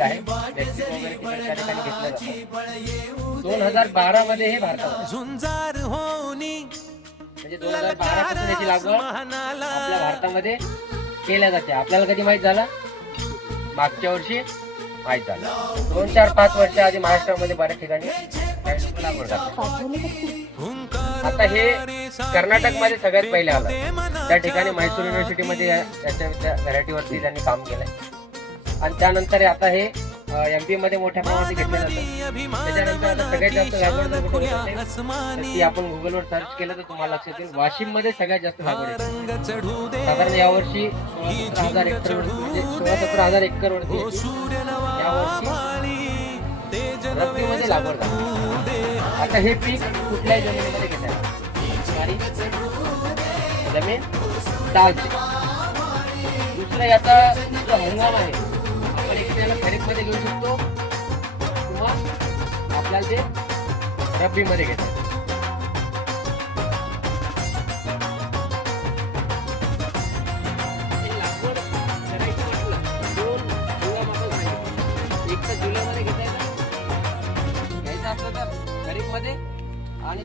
आहे मेक्सिको वगैरे तिकडे त्या ठिकाणी घेतलं जातं. 2012 मध्ये हे भारतात म्हणजे 2012 पासून याची लागवड आपल्या भारतामध्ये केल्या जाते. आपल्याला कधी माहित झालं? मागच्या वर्षी माहित झालं. 2-4-5 वर्ष आधी महाराष्ट्रामध्ये बऱ्याच ठिकाणी लागवड करतात. आता हे कर्नाटक मध्ये सगळ्यात पहिले आलं. त्या ठिकाणी म्हैसूर युनिव्हर्सिटी मध्ये याच्या व्हरायटीवरती त्यांनी काम केलंय आणि त्यानंतर आता हे एमपी मध्ये मोठ्या प्रमाणात घेतलं जातं. त्याच्यानंतर आता सगळ्यात जास्त लागवड ती आपण गुगलवर सर्च केलं तर तुम्हाला लक्षात येईल. वाशिम मध्ये सगळ्यात जास्त लागवड आहे. साधारण यावर्षी 16-17 एकर म्हणजे 16-17 एकर वरती यावर्षी रब्बी मध्ये लागवड करतात. आता हे पीक कुठल्याही जमिनीमध्ये घेतात आणि जमीन टाळते. दुसरं याचा जो हंगाम आहे आपण एक त्याला खरीप मध्ये घेऊ शकतो किंवा आपल्याला ते रब्बी मध्ये घेतात. लागवड करायची म्हटलं 2 हंगाम आपण सांगितलं. एक तर जुलैमध्ये घेता येतं, घ्यायचं असलं तर खरीप मध्ये